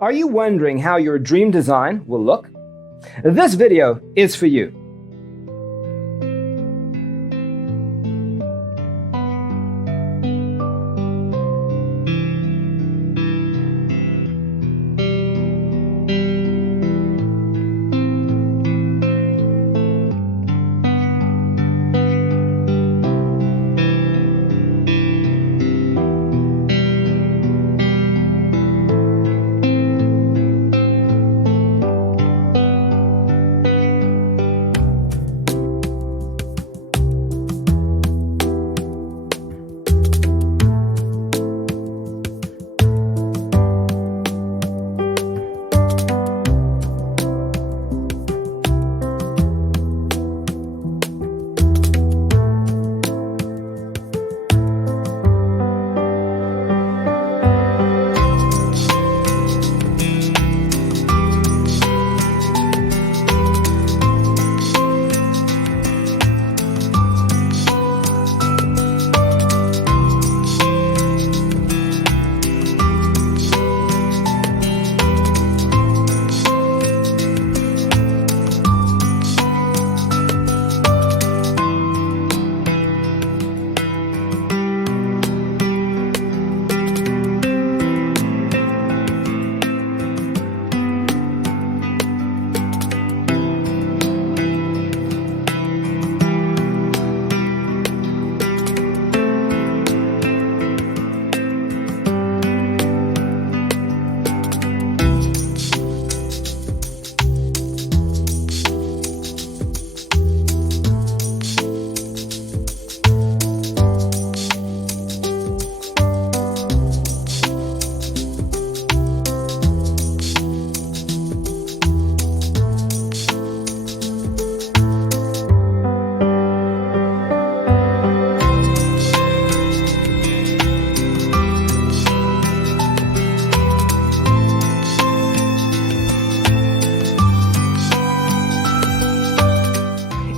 Are you wondering how your dream design will look? This video is for you.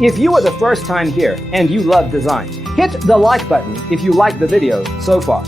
If you are the first time here and you love design, hit the like button if you like the video so far.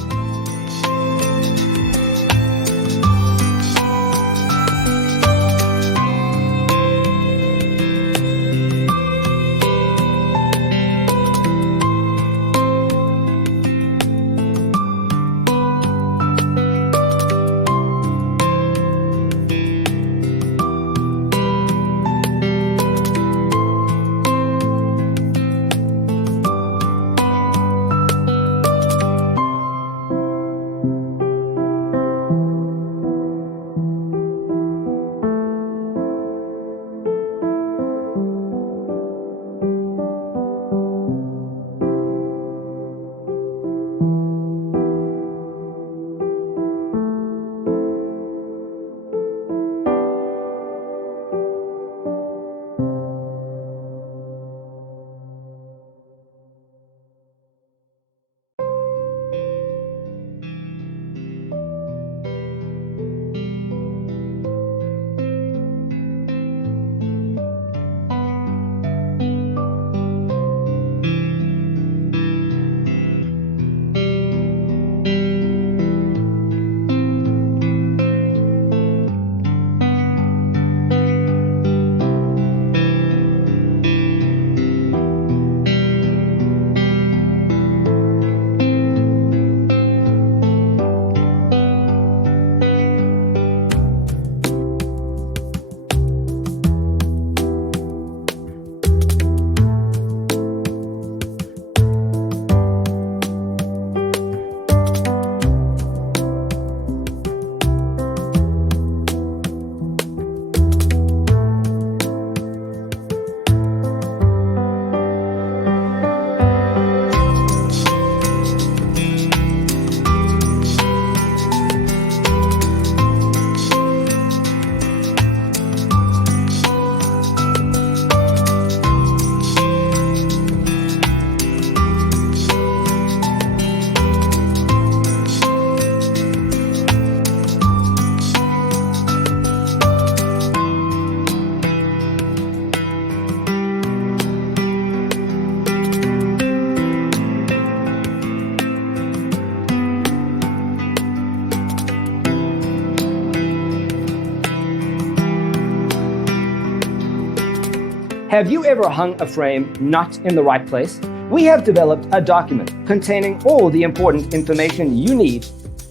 Have you ever hung a frame not in the right place? We have developed a document containing all the important information you need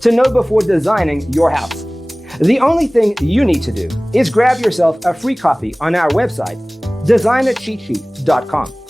to know before designing your house. The only thing you need to do is grab yourself a free copy on our website, designercheatsheet.com.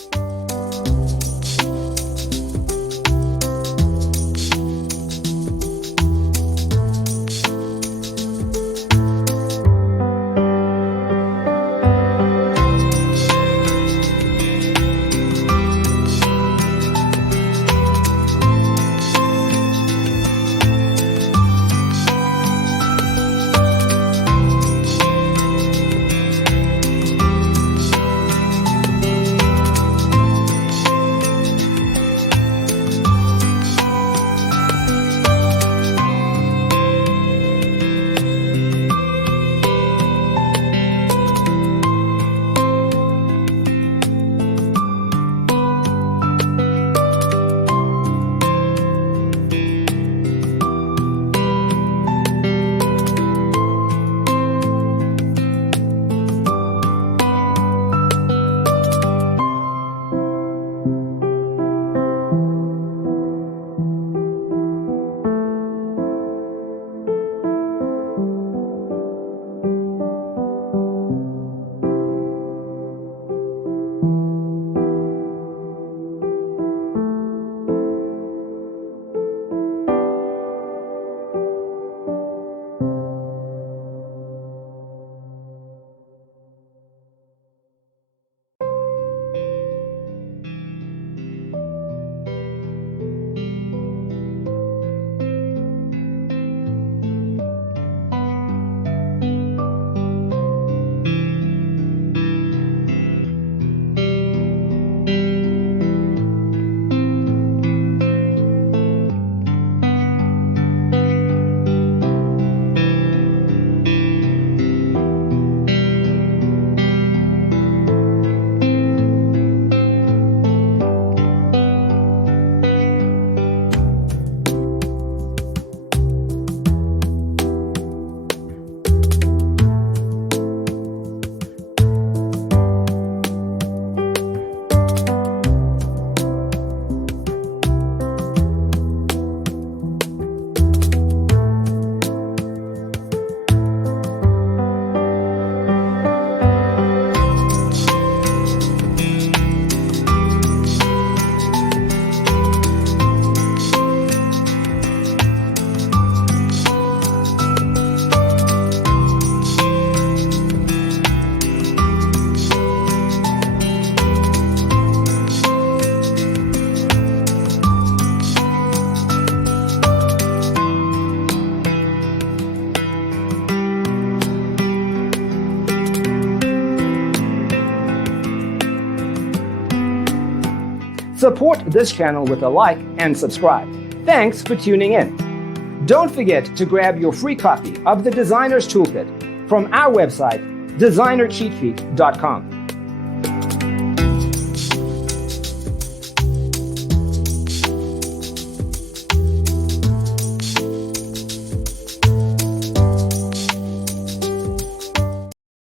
Support this channel with a like and subscribe. Thanks for tuning in. Don't forget to grab your free copy of the Designer's Toolkit from our website, designercheatsheet.com.